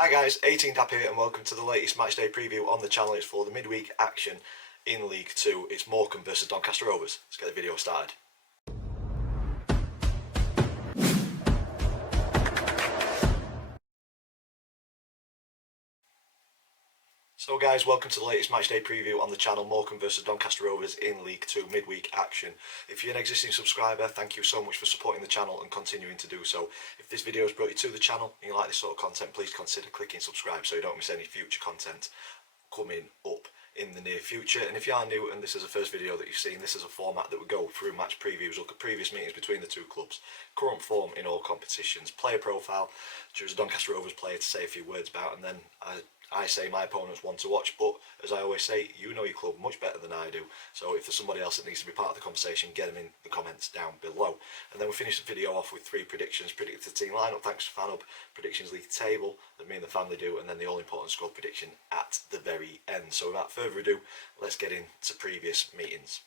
Hi guys, 18 Dap here and welcome to the latest matchday preview on the channel. It's for the midweek action in League 2. It's Morecambe versus Doncaster Rovers. Let's get the video started. So guys, welcome to the latest matchday preview on the channel, Morecambe versus Doncaster Rovers in League 2 midweek action. If you're an existing subscriber, thank you so much for supporting the channel and continuing to do so. If this video has brought you to the channel and you like this sort of content, please consider clicking subscribe so you don't miss any future content coming up in the near future. And if you are new and this is the first video that you've seen, this is a format that we go through match previews, look at previous meetings between the two clubs, current form in all competitions, player profile, choose a Doncaster Rovers player to say a few words about, and then I say my opponent's one to watch. But as I always say, you know your club much better than I do, so if there's somebody else that needs to be part of the conversation, get them in the comments down below. And then we finish the video off with three predictions: predict the team lineup thanks to FanHub, predictions league table that me and the family do, and then the all important score prediction at the very end. So without further ado, let's get into previous meetings.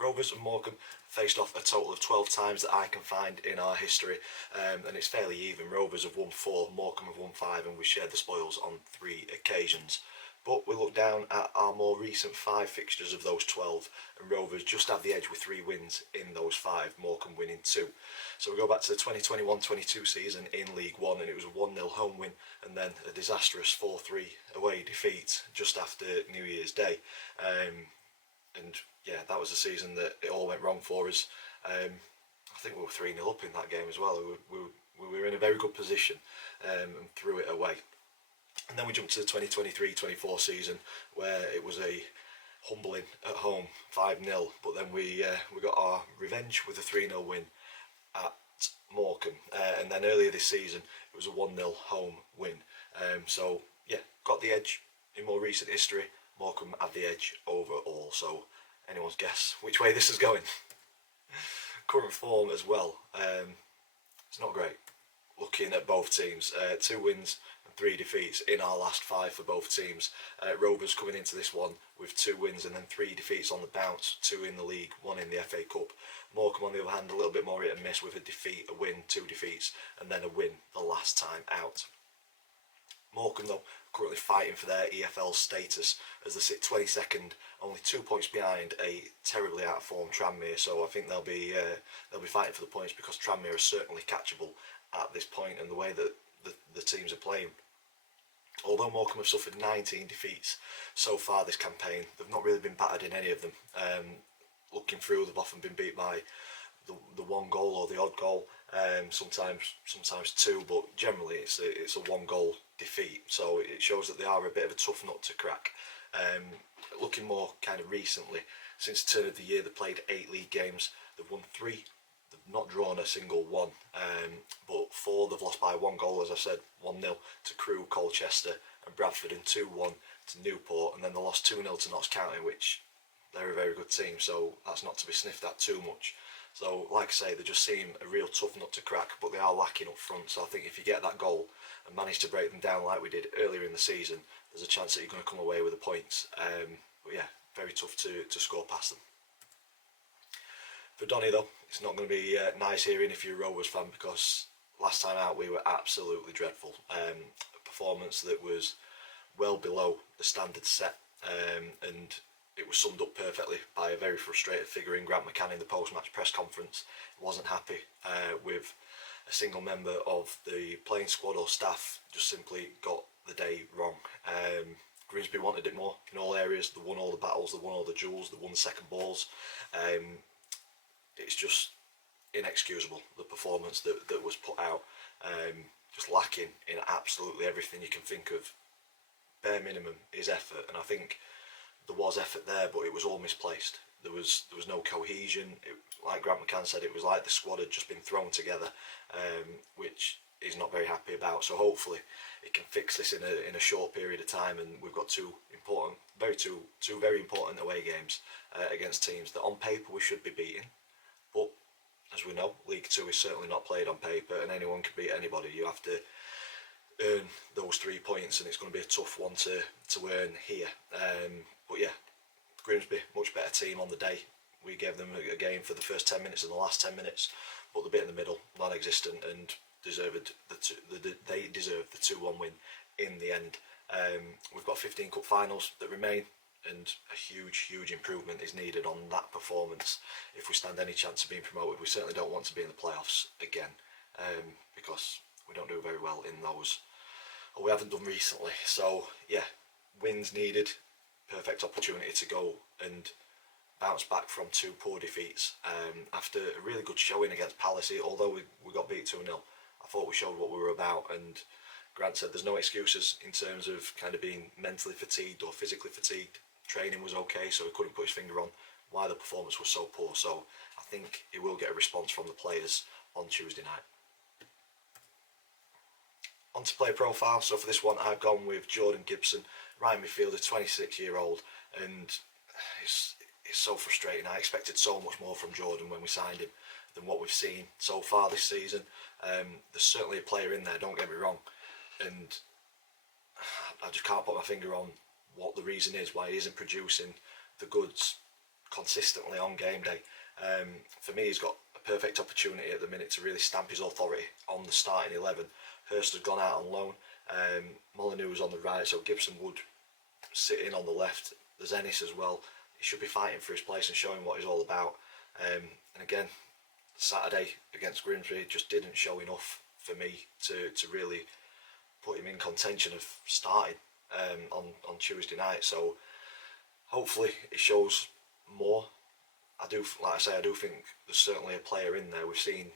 Rovers and Morecambe faced off a total of 12 times that I can find in our history, and it's fairly even. Rovers have won 4, Morecambe have won 5, and we shared the spoils on 3 occasions. But we look down at our more recent 5 fixtures of those 12, and Rovers just have the edge with 3 wins in those 5, Morecambe winning 2. So we go back to the 2021-22 season in League 1, and it was a 1-0 home win and then a disastrous 4-3 away defeat just after New Year's Day. And yeah, that was the season that it all went wrong for us. I think we were 3-0 up in that game as well. We were in a very good position and threw it away. And then we jumped to the 2023-24 season where it was a humbling at home, 5-0. But then we got our revenge with a 3-0 win at Morecambe. And then earlier this season it was a 1-0 home win. So yeah, got the edge in more recent history. Morecambe had the edge overall, so anyone's guess which way this is going. Current form as well, it's not great. Looking at both teams, 2 wins and 3 defeats in our last 5 for both teams. Rovers coming into this one with 2 wins and then 3 defeats on the bounce, 2 in the league, 1 in the FA Cup. Morecambe on the other hand a little bit more hit and miss with a defeat, a win, 2 defeats and then a win the last time out. Morecambe though currently fighting for their EFL status as they sit 22nd, only 2 points behind a terribly out of form Tranmere. So I think they'll be fighting for the points because Tranmere are certainly catchable at this point and the way that the teams are playing. Although Morecambe have suffered 19 defeats so far this campaign, they've not really been battered in any of them. Looking through, they've often been beat by the one goal or the odd goal, sometimes 2, but generally it's a 1 goal defeat, so it shows that they are a bit of a tough nut to crack. Looking more kind of recently, since the turn of the year they've played 8 league games, they've won 3, they've not drawn a single one, but 4 they've lost by 1 goal, as I said, 1-0 to Crewe, Colchester and Bradford, and 2-1 to Newport, and then they lost 2-0 to Notts County, which they're a very good team, so that's not to be sniffed at too much. So like I say, they just seem a real tough nut to crack, but they are lacking up front. So I think if you get that goal and manage to break them down like we did earlier in the season, there's a chance that you're going to come away with the points. But yeah, very tough to score past them. For Donny though, it's not going to be nice hearing if you're a Rovers fan, because last time out we were absolutely dreadful. A performance that was well below the standard set, and it was summed up perfectly by a very frustrated figure in Grant McCann in the post-match press conference. He wasn't happy with a single member of the playing squad or staff, just simply got the day wrong. Grimsby wanted it more in all areas. They won all the battles, they won all the duels, they won the second balls. It's just inexcusable, the performance that was put out. Just lacking in absolutely everything you can think of. Bare minimum is effort, and I think there was effort there, but it was all misplaced. There was no cohesion. Like Grant McCann said, it was like the squad had just been thrown together, which he's not very happy about. So hopefully it can fix this in a short period of time, and we've got two very important away games against teams that on paper we should be beating, but as we know, League 2 is certainly not played on paper, and anyone can beat anybody. You have to earn those 3 points, and it's going to be a tough one to earn here. But yeah, Grimsby, much better team on the day. We gave them a game for the first 10 minutes and the last 10 minutes, but the bit in the middle, non-existent, and deserved they deserved the 2-1 win in the end. We've got 15 cup finals that remain, and a huge improvement is needed on that performance if we stand any chance of being promoted. We certainly don't want to be in the playoffs again, because we don't do very well in those, or we haven't done recently. So yeah, wins needed, perfect opportunity to go and bounce back from 2 poor defeats after a really good showing against Palace. Although we got beat 2-0, I thought we showed what we were about, and Grant said there's no excuses in terms of kind of being mentally fatigued or physically fatigued. Training was okay, so he couldn't put his finger on why the performance was so poor. So I think he will get a response from the players on Tuesday night. On to player profile. So for this one, I've gone with Jordan Gibson, right midfielder, 26-year-old, and it's so frustrating. I expected so much more from Jordan when we signed him than what we've seen so far this season. There's certainly a player in there, don't get me wrong, and I just can't put my finger on what the reason is why he isn't producing the goods consistently on game day. For me, he's got a perfect opportunity at the minute to really stamp his authority on the starting 11. Hurst has gone out on loan, Molyneux was on the right, so Gibson would sit in on the left. There's Ennis as well. He should be fighting for his place and showing what he's all about. And again, Saturday against Grimsby just didn't show enough for me to really put him in contention of starting on Tuesday night. So hopefully it shows more. I do think there's certainly a player in there. We've seen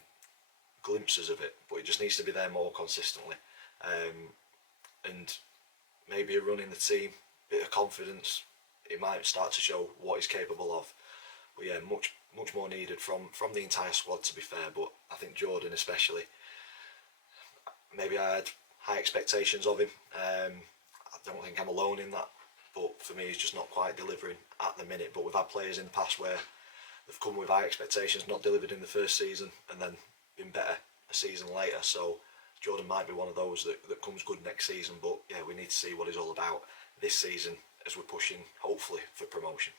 glimpses of it, but it just needs to be there more consistently. And maybe a run in the team, bit of confidence, it might start to show what he's capable of. But yeah, much more needed from the entire squad, to be fair. But I think Jordan especially, maybe I had high expectations of him. I don't think I'm alone in that, but for me he's just not quite delivering at the minute. But we've had players in the past where they've come with high expectations, not delivered in the first season, and then been better a season later. So Jordan might be one of those that comes good next season. But yeah, we need to see what he's all about this season as we're pushing, hopefully, for promotion.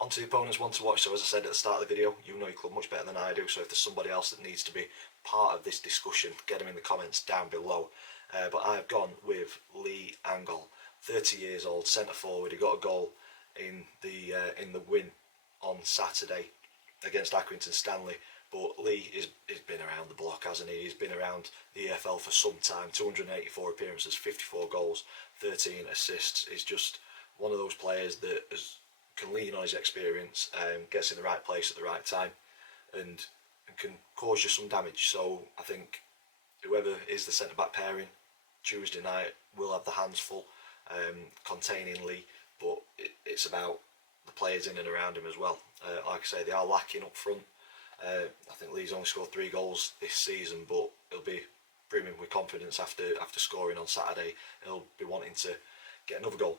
On to the opponents one to watch. So as I said at the start of the video, you know your club much better than I do, so if there's somebody else that needs to be part of this discussion, get them in the comments down below. But I've gone with Lee Angol, 30 years old, centre forward. He got a goal in the win on Saturday against Accrington Stanley. But Lee has been around the block, hasn't he? He's been around the EFL for some time. 284 appearances, 54 goals, 13 assists. He's just one of those players that can lean on his experience, gets in the right place at the right time, and can cause you some damage. So I think whoever is the centre-back pairing Tuesday night will have the hands full containing Lee, but it's about the players in and around him as well. Like I say, they are lacking up front. I think Lee's only scored 3 goals this season, but he'll be brimming with confidence after scoring on Saturday. He'll be wanting to get another goal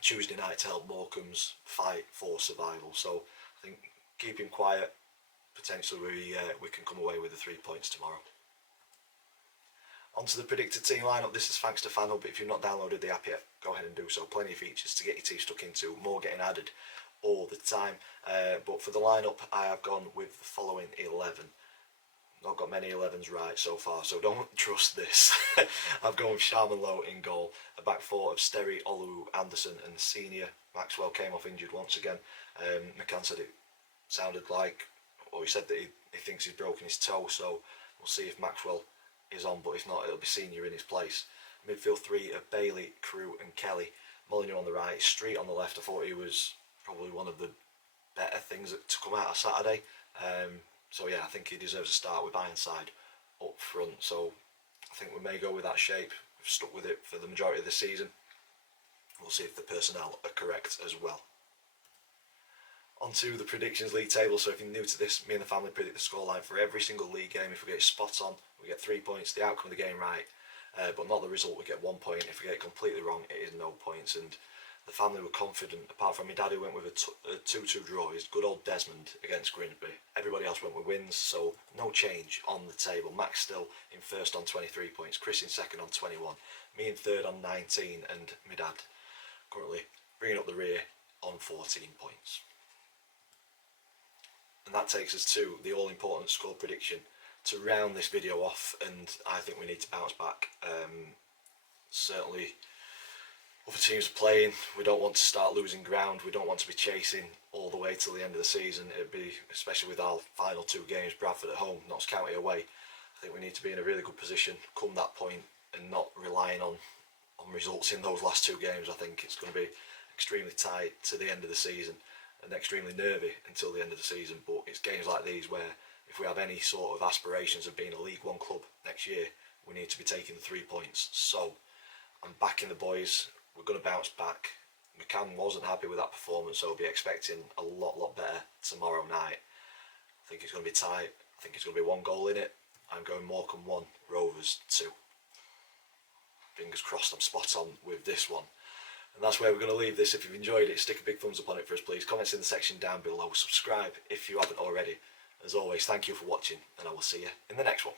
Tuesday night to help Morecambe's fight for survival. So I think keep him quiet. Potentially we can come away with the 3 points tomorrow. On to the predicted team lineup. This is thanks to FanHub, but if you've not downloaded the app yet, go ahead and do so. Plenty of features to get your team stuck into, more getting added all the time. But for the lineup, I have gone with the following 11. Not got many 11s right so far, so don't trust this. I've gone with Sharman Lowe in goal, a back four of Sterry, Olu, Anderson and Senior. Maxwell came off injured once again. McCann said it sounded like, or he said that he thinks he's broken his toe, so we'll see if Maxwell is on, but if not, it'll be Senior in his place. Midfield 3 of Bailey, Crew and Kelly. Molyneux on the right, Street on the left. I thought he was probably one of the better things to come out of Saturday. So yeah, I think he deserves a start with Ironside up front. So I think we may go with that shape. We've stuck with it for the majority of the season. We'll see if the personnel are correct as well. On to the predictions league table. So if you're new to this, me and the family predict the scoreline for every single league game. If we get it spot on, we get 3 points. The outcome of the game right, but not the result, we get 1 point. If we get it completely wrong, it is no points. And the family were confident, apart from my dad who went with a 2-2 draw. He's good old Desmond against Grimsby. Everybody else went with wins, so no change on the table. Max still in first on 23 points, Chris in second on 21, me in third on 19, and my dad currently bringing up the rear on 14 points. And that takes us to the all-important score prediction to round this video off, and I think we need to bounce back. Certainly other teams are playing, we don't want to start losing ground, we don't want to be chasing all the way till the end of the season. It'd be, especially with our final 2 games, Bradford at home, Notts County away, I think we need to be in a really good position come that point and not relying on results in those last 2 games. I think it's going to be extremely tight to the end of the season and extremely nervy until the end of the season, but it's games like these where if we have any sort of aspirations of being a League One club next year, we need to be taking the 3 points. So I'm backing the boys. We're going to bounce back. McCann wasn't happy with that performance, so I'll be expecting a lot better tomorrow night. I think it's going to be tight. I think it's going to be 1 goal in it. I'm going Morecambe 1, Rovers 2. Fingers crossed I'm spot on with this one. And that's where we're going to leave this. If you've enjoyed it, stick a big thumbs up on it for us, please. Comments in the section down below. Subscribe if you haven't already. As always, thank you for watching, and I will see you in the next one.